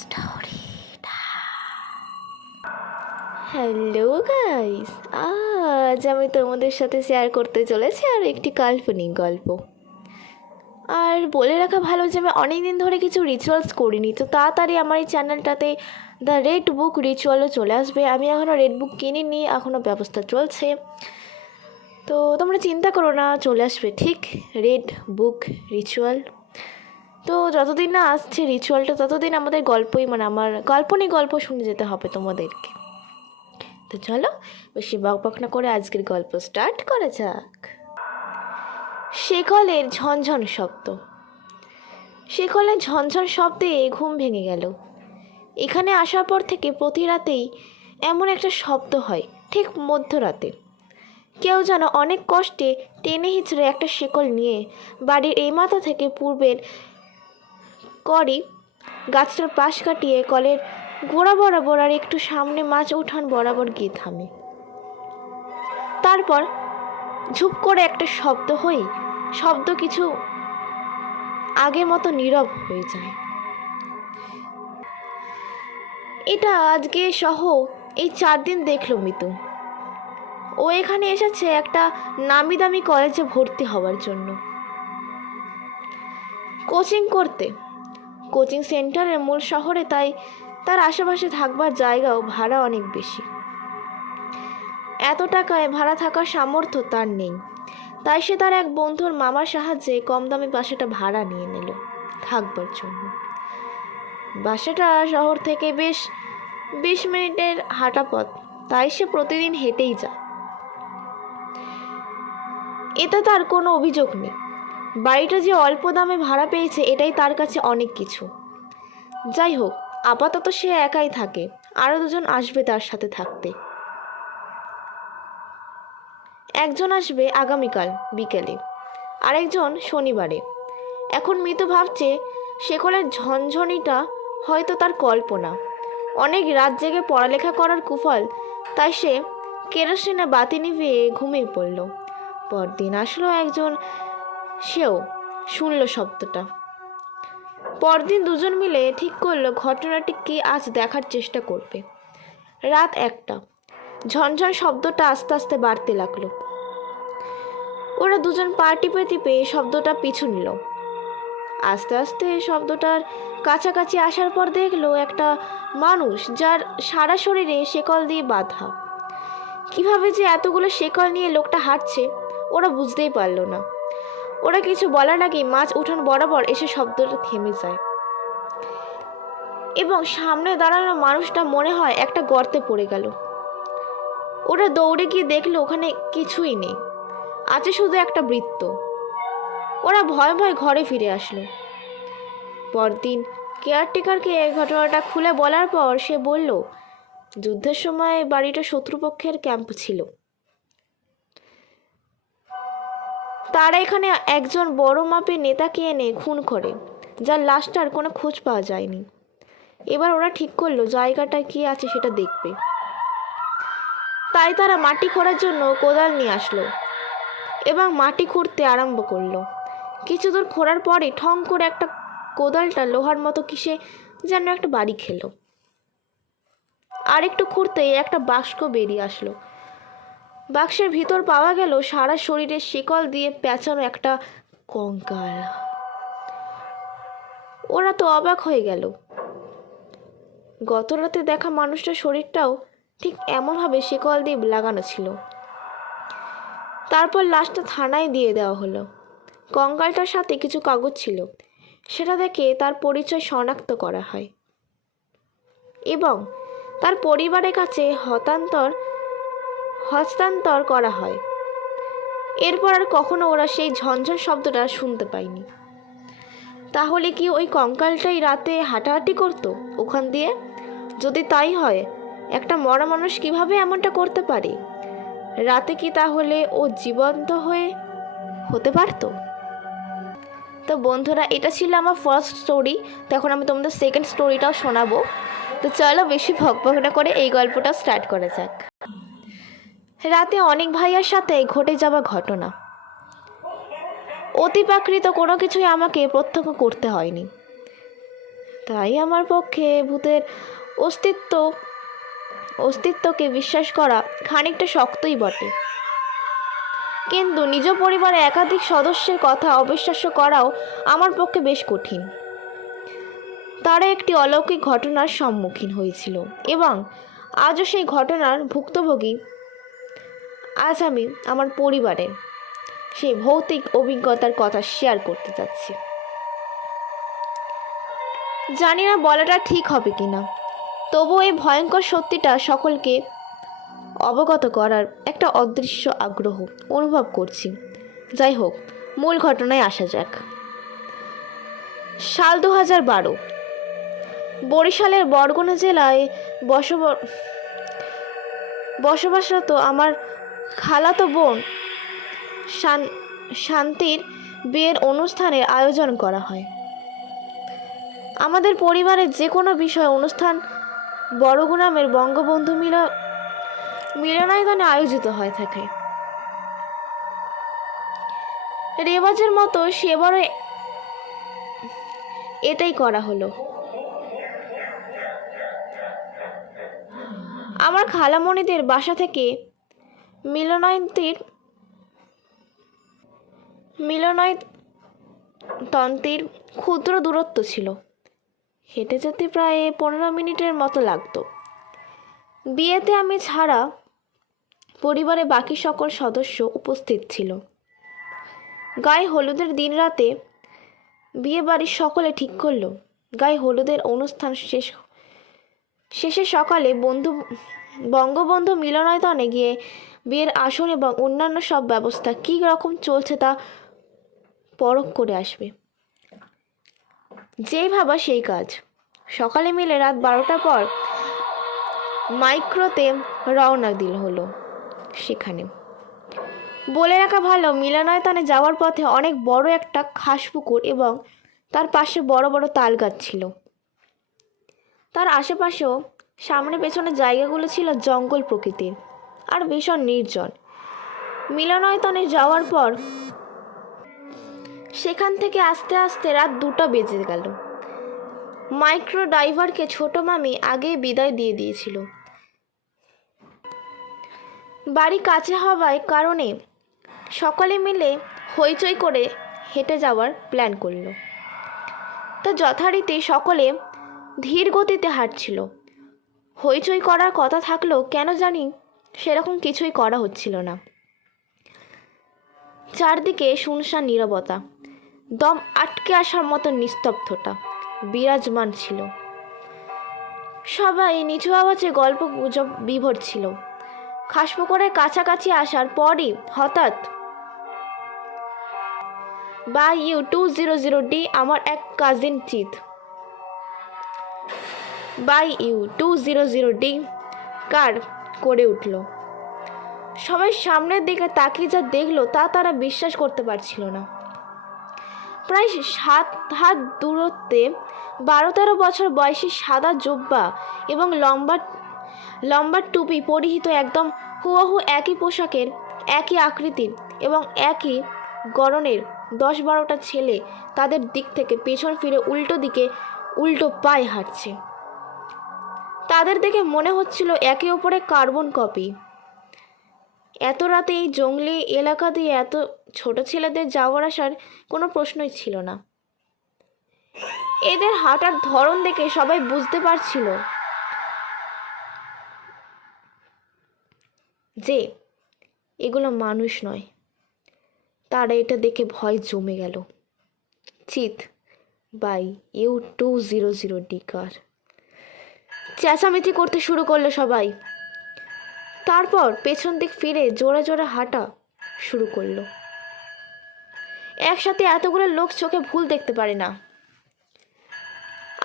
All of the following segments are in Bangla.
স্টোরি হ্যালো গাইস, আজ আমি তোমাদের সাথে শেয়ার করতে চলেছি আর একটি কাল্পনিক গল্প। আর বলে রাখা ভালো যে আমি অনেক দিন ধরে কিছু রিচুয়ালস করিনি, তো তাড়াতাড়ি আমার এই চ্যানেলটাতে দ্য রেড বুক রিচুয়ালও চলে আসবে। আমি এখনও রেড বুক কিনিনি, এখনও ব্যবস্থা চলছে, তো তোমরা চিন্তা করো না, চলে আসবে ঠিক রেড বুক রিচুয়াল। তো যতদিন না আসছে রিচুয়ালটা ততদিন আমাদের গল্পই আমার কাল্পনিক গল্প শুনে যেতে হবে তোমাদেরকে। তো চলো বেশি বকবক না করে আজকের গল্প স্টার্ট করা যাক। শেকলের ঝনঝন শব্দ। শেকলের ঝনঝন শব্দে ঘুম ভেঙে গেল। এখানে আসার পর থেকে প্রতি রাতেই এমন একটা শব্দ হয়, ঠিক মধ্যরাতে। কেউ যেন অনেক কষ্টে টেনে হিঁচড়ে একটা শেকল নিয়ে বাড়ির এই মাথা থেকে পূর্বের করি গাছটার পাশ কাটিয়ে কলের গোড়া বরাবর আর একটু সামনে মাছ উঠান বরাবর গিয়ে থামে। তারপর ঝুপ করে একটা শব্দ শব্দ কিছু আগের মতো নীরব হয়ে যায়। এটা আজকে সহ এই 4 দিন দেখলো মিতু। ও এখানে এসেছে একটা নামি দামি কলেজে ভর্তি হওয়ার জন্য, কোচিং করতে। কোচিং সেন্টারের মূল শহরে, তাই তার আশেপাশে থাকবার জায়গাও ভাড়া অনেক বেশি। এত টাকায় ভাড়া থাকার সামর্থ্য তার নেই, তাই সে তার এক বন্ধুর মামার সাহায্যে কম দামি বাসাটা ভাড়া নিয়ে নিল থাকবার জন্য। বাসাটা শহর থেকে বেশ 20 মিনিটের হাঁটা পথ, তাই সে প্রতিদিন হেঁটেই যায়। এতে তার কোনো অভিযোগ নেই। বাড়িটা যে অল্প দামে ভাড়া পেয়েছে এটাই তার কাছে অনেক কিছু। যাই হোক, আপাতত সে একাই থাকে, আরও 2 জন আসবে তার সাথে থাকতে। একজন আসবে আগামীকাল বিকেলে, আরেকজন শনিবারে। এখন মিতু ভাবছে শেকলের ঝনঝনিটা হয়তো তার কল্পনা, অনেক রাত জেগে পড়ালেখা করার কুফল। তাই সে কেরোসিনে বাতি নিভিয়ে ঘুমিয়ে পড়ল। পরদিন আসলো একজন, সেও শুনল শব্দটা। পরদিন 2 জন মিলে ঠিক করলো ঘটনাটি কি আজ দেখার চেষ্টা করবে। রাত 1টা, ঝনঝন শব্দটা আস্তে আস্তে বাড়তে লাগলো। ওরা 2 জন পা টিপে টিপে শব্দটা পিছু নিল। আস্তে আস্তে শব্দটার কাছাকাছি আসার পর দেখলো একটা মানুষ, যার সারা শরীরে শেকল দিয়ে বাঁধা। কিভাবে যে এতগুলো শেকল নিয়ে লোকটা হাঁটছে ওরা বুঝতেই পারল না। ওরা কিছু বলার আগেই মাছ উঠান বরাবর এসে শব্দটা থেমে যায়, এবং সামনে দাঁড়ানো মানুষটা মনে হয় একটা গর্তে পড়ে গেল। ওরা দৌড়ে গিয়ে দেখলো ওখানে কিছুই নেই, আছে শুধু একটা বৃত্ত। ওরা ভয় ভয় ঘরে ফিরে আসলো। পরদিন কেয়ারটেকারকে এই ঘটনাটা খুলে বলার পর সে বলল, যুদ্ধের সময় বাড়িটা শত্রুপক্ষের ক্যাম্প ছিল। তারা এখানে একজন বড় মাপের নেতাকে এনে খুন করে, যার লাশটার কোনো খোঁজ পাওয়া যায়নি। এবার ওরা ঠিক করলো জায়গাটা কি আছে সেটা দেখবে। তাই তারা মাটি খোঁড়ার জন্য কোদাল নিয়ে আসলো এবং মাটি খুঁড়তে আরম্ভ করলো। কিছু দূর খোঁড়ার পরে ঠং করে একটা কোদালটা লোহার মতো কিসে যেন একটা বাড়ি খেলো। আর একটু খুঁড়তেই একটা বাক্স বেরিয়ে আসলো। বাক্সের ভিতর পাওয়া গেল সারা শরীরে শিকল দিয়ে পেঁচানো একটা কঙ্কাল। ওরা তো অবাক হয়ে গেল। গত রাতে দেখা মানুষটার শরীরটাও ঠিক এমনভাবে শিকল দিয়ে লাগানো ছিল। তারপর লাশটা থানায় দিয়ে দেওয়া হলো। কঙ্কালটার সাথে কিছু কাগজ ছিল, সেটা দেখে তার পরিচয় শনাক্ত করা হয় এবং তার পরিবারের কাছে হস্তান্তর করা হয়। এরপর আর কখনো ওরা সেই ঝনঝন শব্দটা শুনতে পায়নি। তাহলে কি ওই কঙ্কালটাই রাতে হাঁটাহাঁটি করতো ওখান দিয়ে? যদি তাই হয়, একটা মরা মানুষ কিভাবে এমনটা করতে পারে? রাতে কি তাহলে ও জীবন্ত হতে পারতো? তো বন্ধুরা, এটা ছিল আমার ফার্স্ট স্টোরি। তো এখন আমি তোমাদের সেকেন্ড স্টোরিটাও শোনাবো। তো চলো বেশি ভকভক না করে এই গল্পটা স্টার্ট করা যাক। রাতে অনেক ভাইয়ার সাথে ঘটে যাওয়া ঘটনা। অতিপ্রাকৃত কোনো কিছুই আমাকে প্রত্যক্ষ করতে হয়নি, তাই আমার পক্ষে ভূতের অস্তিত্ব অস্তিত্বকে বিশ্বাস করা খানিকটা শক্তই বটে, কিন্তু নিজ পরিবারে একাধিক সদস্যের কথা অবিশ্বাস্য করাও আমার পক্ষে বেশ কঠিন। তারা একটি অলৌকিক ঘটনার সম্মুখীন হয়েছিল এবং আজও সেই ঘটনার ভুক্তভোগী। আজ আমি আমার পরিবারের সেই ভৌতিক অভিজ্ঞতার কথা শেয়ার করতে যাচ্ছি। জানি না বলাটা ঠিক হবে কিনা, তবু এই ভয়ঙ্কর সত্যিটা সকলকে অবগত করার একটা অদৃশ্য আগ্রহ অনুভব করছি। যাই হোক, মূল ঘটনায় আসা যাক। সাল 2012, বরিশালের বরগুনা জেলায় বসবাসরত আমার খালাতো বোন শান্তির বিয়ের অনুষ্ঠানের আয়োজন করা হয়। আমাদের পরিবারের যে কোনো বিষয় অনুষ্ঠান বরগুনামের বঙ্গবন্ধু মিলনায়তনে আয়োজিত হয়ে থাকে। রেওয়াজের মতো সেবারও এটাই করা হলো। আমার খালামণিদের বাসা থেকে মিলনায়তনটির ক্ষুদ্র দূরত্ব ছিল। হেঁটে যেতে প্রায় 15 মিনিটের মতো লাগতো। বিয়েতে আমি ছাড়া পরিবারের বাকি সকল সদস্য উপস্থিত ছিল। গায়ে হলুদের দিন রাতে বিয়ে বাড়ির সকলে ঠিক করলো গায়ে হলুদের অনুষ্ঠান শেষে সকালে বঙ্গবন্ধু মিলনায়তনে গিয়ে বিয়ের আসন এবং অন্যান্য সব ব্যবস্থা কী রকম চলছে তা পরখ করে আসবে। যেই ভাবা সেই কাজ। সকালে মিলে রাত 12টার পর মাইক্রোতে রওনা দিল হলো। সেখানে বলে রাখা ভালো, মিলনায়তনে যাওয়ার পথে অনেক বড় একটা খাস পুকুর এবং তার পাশে বড় বড় তাল গাছ ছিল। তার আশেপাশেও সামনে পেছনে জায়গাগুলো ছিল জঙ্গল প্রকৃতির আর ভীষণ নির্জন। মিলনায়তনে যাওয়ার পর সেখান থেকে আস্তে আস্তে রাত 2টা বেজে গেল। মাইক্রো ড্রাইভারকে ছোট মামি আগেই বিদায় দিয়ে দিয়েছিল। বাড়ি কাছে হওয়ার কারণে সকলে মিলে হইচই করে হেঁটে যাওয়ার প্ল্যান করল। তো যথারীতি সকলে ধীর গতিতে হাঁটছিল। হইচই করার কথা থাকলেও কেন জানি সেরকম কিছুই করা হচ্ছিল না। চারদিকে শুনশান নীরবতা, দম আটকে আসার মতো নিস্তব্ধতা বিরাজমান ছিল। সবাই নিচু আওয়াজে গল্প গুজব বিভোর ছিল। খাসপুকুরের কাছাকাছি আসার পরই হঠাৎ বাই ইউ 200D আমার এক কাজিন চিত বাই ইউ 200D কার করে উঠল। সবাই সামনের দিকে তাকিয়ে যা দেখলো তা তারা বিশ্বাস করতে পারছিল না। প্রায় 7 হাত দূরত্বে 12-13 বছর বয়সী সাদা জোব্বা এবং লম্বা টুপি পরিহিত, একদম হুবহু একই পোশাকের, একই আকৃতির এবং একই গড়নের 10-12টা ছেলে তাদের দিক থেকে পেছন ফিরে উল্টো পায়ে হাঁটছে। তাদের দেখে মনে হচ্ছিল একে অপরের কার্বন কপি। এত রাতে এই জঙ্গলি এলাকা দিয়ে এত ছোট ছেলেদের যাওয়ার আসার কোনো প্রশ্নই ছিল না। এদের হাঁটার ধরন দেখে সবাই বুঝতে পারছিল যে এগুলো মানুষ নয়। তারা এটা দেখে ভয় জমে গেল। চিত বাই ইউ 200D কার চেঁচামেচি করতে শুরু করলো সবাই। তারপর পেছন দিক ফিরে জোরে জোরে হাঁটা শুরু করলো। একসাথে এতগুলো লোক চোখে ভুল দেখতে পারে না।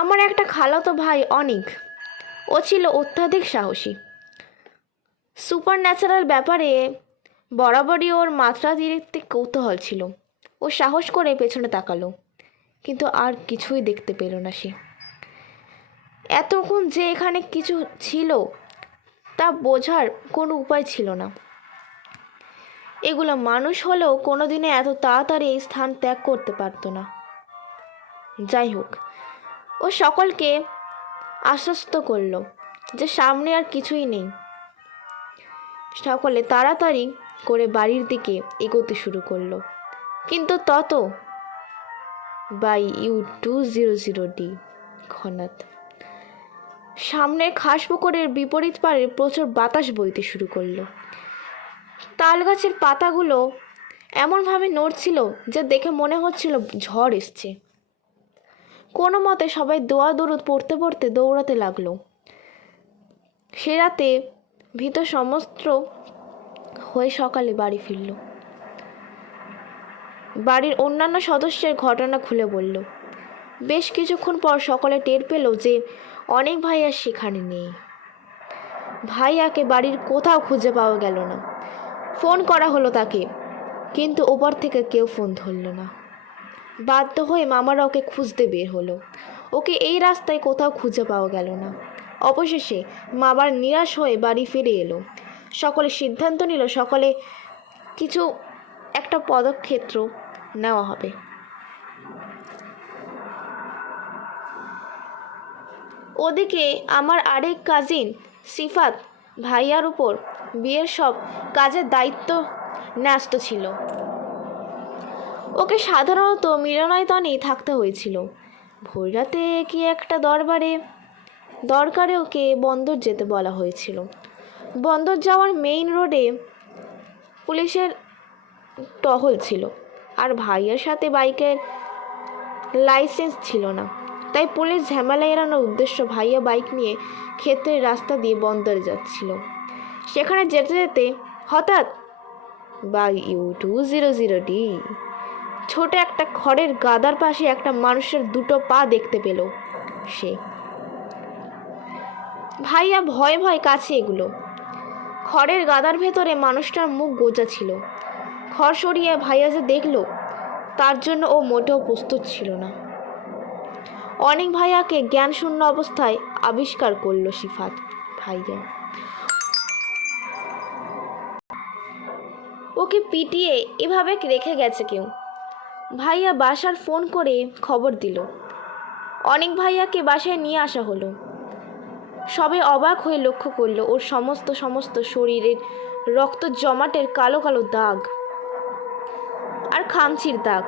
আমার একটা খালাতো ভাই অনিক, ও ছিল অত্যাধিক সাহসী। সুপার ন্যাচারাল ব্যাপারে বরাবরই ওর মাত্রাতিরিক্ত কৌতূহল ছিল। ও সাহস করে পেছনে তাকালো, কিন্তু আর কিছুই দেখতে পেল না সে। এতক্ষণ যে এখানে কিছু ছিল তা বোঝার কোনো উপায় ছিল না। এগুলো মানুষ হলেও কোনোদিনে এত তাড়াতাড়ি এই স্থান ত্যাগ করতে পারতো না। যাই হোক, ও সকলকে আশ্বস্ত করলো যে সামনে আর কিছুই নেই। সকলে তাড়াতাড়ি করে বাড়ির দিকে এগোতে শুরু করলো। কিন্তু তত বাই U200D ঘনাত সামনের খাসপুকুরের বিপরীত পাড়ে প্রচুর বাতাস বইতে শুরু করলো। তাল গাছের পাতাগুলো এমনভাবে নড়ছিল যে দেখে মনে হচ্ছিল ঝড় এসছে। কোনো মতে সবাই দোয়া দরুদ পড়তে পড়তে দৌড়াতে লাগলো। সে রাতে ভীত সমস্ত হয়ে সকালে বাড়ি ফিরল। বাড়ির অন্যান্য সদস্যের ঘটনা খুলে বলল। বেশ কিছুক্ষণ পর সকলে টের পেল যে অনেক ভাইয়া সেখানে নেই। ভাইয়াকে বাড়ির কোথাও খুঁজে পাওয়া গেল না। ফোন করা হলো তাকে, কিন্তু ওপর থেকে কেউ ফোন ধরল না। বাধ্য হয়ে মামারা ওকে খুঁজতে বের হলো। ওকে এই রাস্তায় কোথাও খুঁজে পাওয়া গেল না। অবশেষে মামার নিরাশ হয়ে বাড়ি ফিরে এলো। সকলে সিদ্ধান্ত নিল সকলে কিছু একটা পদক্ষেপ নেওয়া হবে। ওদিকে আমার আরেক কাজিন সিফাত ভাইয়ার উপর বিয়ের সব কাজের দায়িত্ব ন্যস্ত ছিল। ওকে সাধারণত মিলনায়তনেই থাকতে হয়েছিল। ভোররাতে কি একটা দরকারে ওকে বন্দর যেতে বলা হয়েছিল। বন্দর যাওয়ার মেইন রোডে পুলিশের টহল ছিল, আর ভাইয়ের সাথে বাইকের লাইসেন্স ছিল না। তাই পুলিশ ঝামেলা এড়ানোর উদ্দেশ্য ভাইয়া বাইক নিয়ে ক্ষেতের রাস্তা দিয়ে বন্দরে যাচ্ছিল। সেখানে যেতে যেতে হঠাৎ বাই U200D ছোট একটা খড়ের গাদার পাশে একটা মানুষের দুটো পা দেখতে পেল সে। ভাইয়া ভয়ে ভয়ে কাছে এগুলো। খড়ের গাদার ভেতরে মানুষটার মুখ গোজা ছিল। খড় সরিয়ে ভাইয়া যে দেখল তার জন্য ও মোটেও প্রস্তুত ছিল না। অনেক ভাইয়াকে জ্ঞানশূন্য অবস্থায় আবিষ্কার করলো সিফাত ভাইয়া। ওকে পিটিয়ে এভাবে রেখে গেছে কেউ। ভাইয়া বাসার ফোন করে খবর দিল। অনেক ভাইয়াকে বাসায় নিয়ে আসা হলো। সবে অবাক হয়ে লক্ষ্য করলো ওর সমস্ত শরীরের রক্ত জমাটের কালো কালো দাগ আর খামচির দাগ।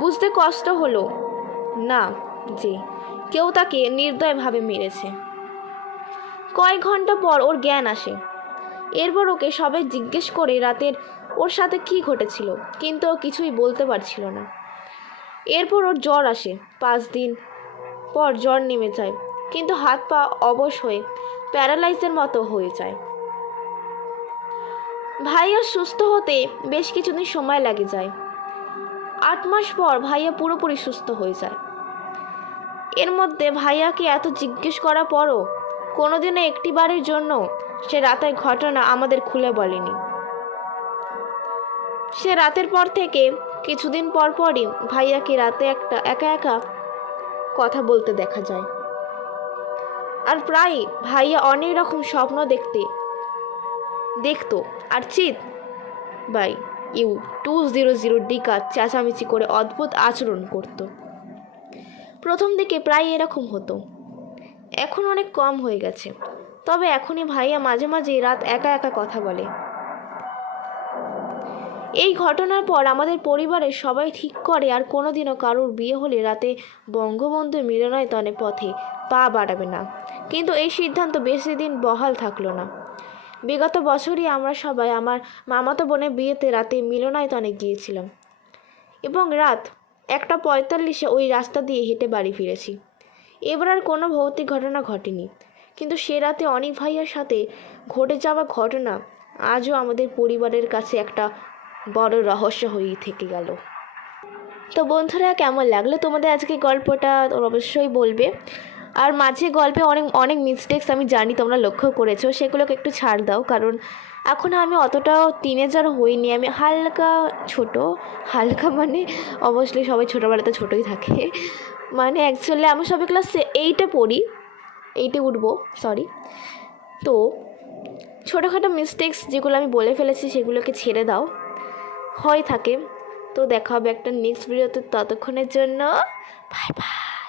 বুঝতে কষ্ট হলো না যে কেউ তাকে নির্দয়ভাবে মেরেছে। কয়েক ঘন্টা পর ওর জ্ঞান আসে। এরপর ওকে সবাই জিজ্ঞেস করে রাতের ওর সাথে কি ঘটেছিল, কিন্তু ও কিছুই বলতে পারছিল না। এরপর ওর জ্বর আসে। 5 দিন পর জ্বর নেমে যায়, কিন্তু হাত পা অবশ হয়ে প্যারালাইজের মতো হয়ে যায়। ভাইয়া সুস্থ হতে বেশ কিছুদিন সময় লাগে যায়। 8 মাস পর ভাইয়া পুরোপুরি সুস্থ হয়ে যায়। এর মধ্যে ভাইয়াকে এত জিজ্ঞেস করার পরও কোনোদিনও একটি বারের জন্য সে রাতের ঘটনা আমাদের খুলে বলেনি। সে রাতের পর থেকে কিছুদিন পর পরই ভাইয়াকে রাতে একা একা কথা বলতে দেখা যায়। আর প্রায় ভাইয়া অনেক রকম স্বপ্ন দেখতো আর চিত বাই U200D কাজ চেঁচামেচি করে অদ্ভুত আচরণ করত। প্রথম দিকে প্রায় এরকম হতো, এখন অনেক কম হয়ে গেছে। তবে এখনই ভাইয়া মাঝে মাঝে রাত একা একা কথা বলে। এই ঘটনার পর আমাদের পরিবারের সবাই ঠিক করে আর কোনোদিনও কারোর বিয়ে হলে রাতে বঙ্গবন্ধু মিলনায়তনে পথে পা বাড়াবে না। কিন্তু এই সিদ্ধান্ত বেশি দিন বহাল থাকলো না। বিগত বছরই আমরা সবাই আমার মামাতো বোনের বিয়েতে রাতে মিলনায়তনে গিয়েছিলাম এবং রাত 1:45 ওই রাস্তা দিয়ে হেঁটে বাড়ি ফিরেছি। এবার আর কোনো ভৌতিক ঘটনা ঘটেনি, কিন্তু সে রাতে অনেক ভাইয়ার সাথে ঘটে যাওয়া ঘটনা আজও আমাদের পরিবারের কাছে একটা বড় রহস্য হয়েই থেকে গেল। তো বন্ধুরা, কেমন লাগলো তোমাদের আজকে গল্পটা অবশ্যই বলবে। আর মাঝে গল্পে অনেক মিস্টেক্স আমি জানি তোমরা লক্ষ্য করেছো, সেগুলোকে একটু ছাড় দাও, কারণ এখন আমি অতটাও টিনেজার হইনি। আমি হালকা মানে অবশ্যই সবাই ছোটোবেলাতে ছোটোই থাকে, মানে অ্যাকচুয়ালি আমি সবাই ক্লাস 8-এ পড়ি, 8-এ উঠবো সরি। তো ছোটোখাটো মিস্টেক্স যেগুলো আমি বলে ফেলেছি সেগুলোকে ছেড়ে দাও, হয়ে থাকে। তো দেখা হবে একটা নেক্সট ভিডিওতে, ততক্ষণের জন্য বাই বাই।